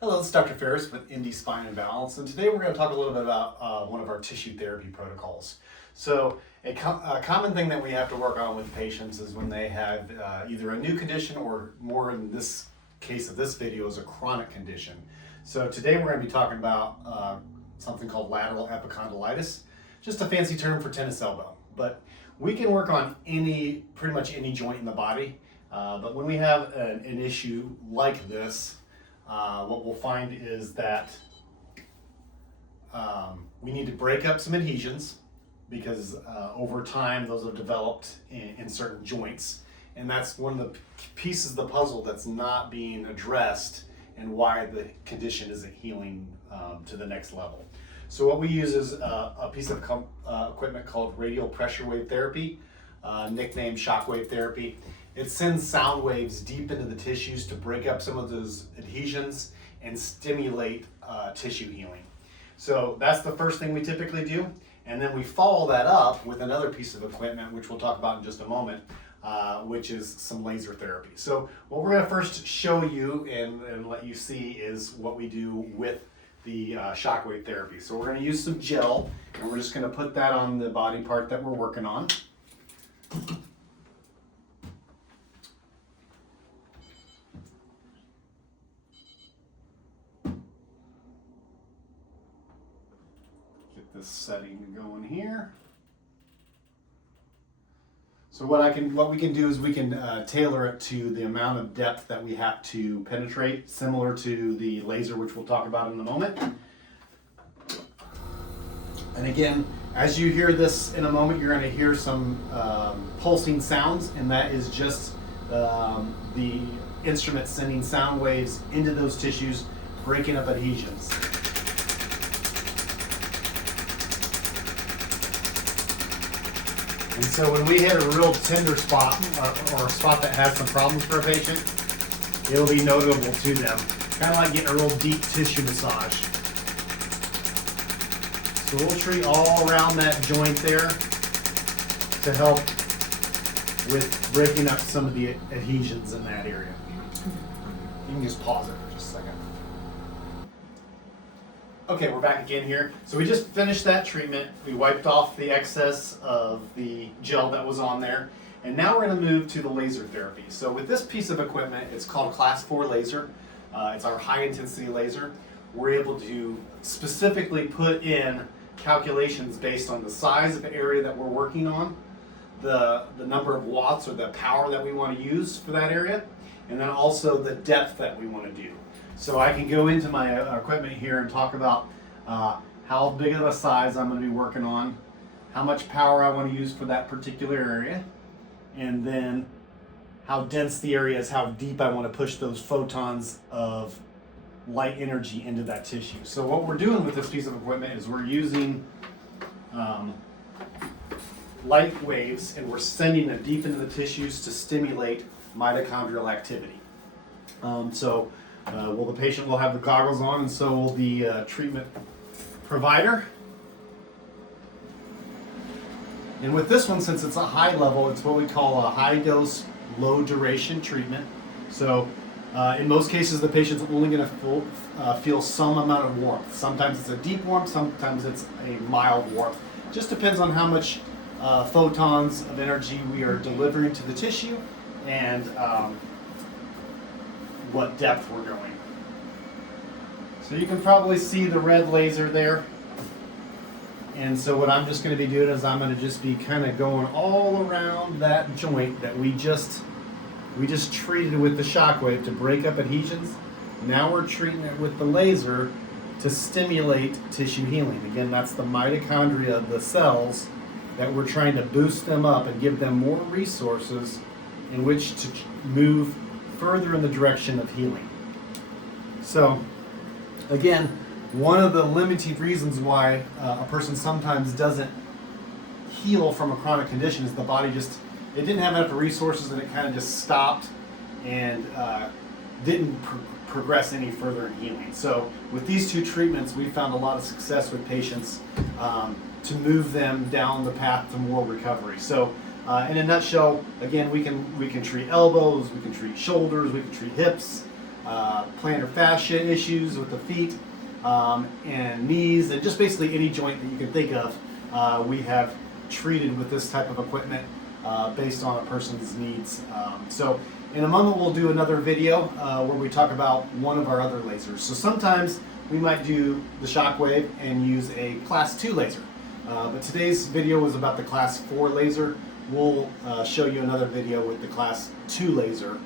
Hello, this is Dr. Ferris with Indy Spine and Balance, and today we're going to talk a little bit about one of our tissue therapy protocols. So, a common thing that we have to work on with patients is when they have either a new condition or, more in this case of this video, is a chronic condition. So today we're going to be talking about something called lateral epicondylitis, just a fancy term for tennis elbow. But we can work on pretty much any joint in the body, but when we have an issue like this, what we'll find is that we need to break up some adhesions because over time those have developed in certain joints, and that's one of the pieces of the puzzle that's not being addressed and why the condition isn't healing to the next level. So what we use is a piece of equipment called radial pressure wave therapy, nicknamed Shockwave therapy. It sends sound waves deep into the tissues to break up some of those adhesions and stimulate tissue healing. So that's the first thing we typically do. And then we follow that up with another piece of equipment, which we'll talk about in just a moment, which is some laser therapy. So what we're going to first show you and let you see is what we do with the shockwave therapy. So we're going to use some gel, and we're just going to put that on the body part that we're working on. Get this setting going here. So what we can do is we can tailor it to the amount of depth that we have to penetrate, similar to the laser, which we'll talk about in a moment. And again, as you hear this in a moment, you're going to hear some pulsing sounds, and that is just the instrument sending sound waves into those tissues, breaking up adhesions. And so when we hit a real tender spot or a spot that has some problems for a patient, it'll be notable to them. Kind of like getting a real deep tissue massage. So we'll treat all around that joint there to help with breaking up some of the adhesions in that area. You can just pause it for just a second. Okay, we're back again here. So we just finished that treatment. We wiped off the excess of the gel that was on there. And now we're going to move to the laser therapy. So with this piece of equipment, it's called Class 4 laser. It's our high intensity laser. We're able to specifically put in calculations based on the size of the area that we're working on, the number of watts or the power that we want to use for that area, and then also the depth that we want to do. So I can go into my equipment here and talk about how big of a size I'm going to be working on, how much power I want to use for that particular area, and then how dense the area is, how deep I want to push those photons of light energy into that tissue. So what we're doing with this piece of equipment is we're using light waves, and we're sending them deep into the tissues to stimulate mitochondrial activity. The patient will have the goggles on, and so will the treatment provider. And with this one, since it's a high level, it's what we call a high dose, low duration treatment. So in most cases, the patient's only going to feel some amount of warmth. Sometimes it's a deep warmth, sometimes it's a mild warmth. Just depends on how much photons of energy we are delivering to the tissue and what depth we're going. So you can probably see the red laser there. And so what I'm just going to be doing is I'm going to just be kind of going all around that joint that we just treated with the shockwave to break up adhesions. Now we're treating it with the laser to stimulate tissue healing. Again, that's the mitochondria, the cells, that we're trying to boost them up and give them more resources in which to move further in the direction of healing. So, again, one of the limiting reasons why a person sometimes doesn't heal from a chronic condition is the body it didn't have enough resources, and it kind of just stopped and didn't progress any further in healing. So with these two treatments, we found a lot of success with patients to move them down the path to more recovery. So in a nutshell, again, we can treat elbows, we can treat shoulders, we can treat hips, plantar fascia issues with the feet and knees, and just basically any joint that you can think of, we have treated with this type of equipment based on a person's needs. So in a moment we'll do another video where we talk about one of our other lasers. So sometimes we might do the Shockwave and use a class 2 laser. But today's video was about the class 4 laser. We'll show you another video with the class 2 laser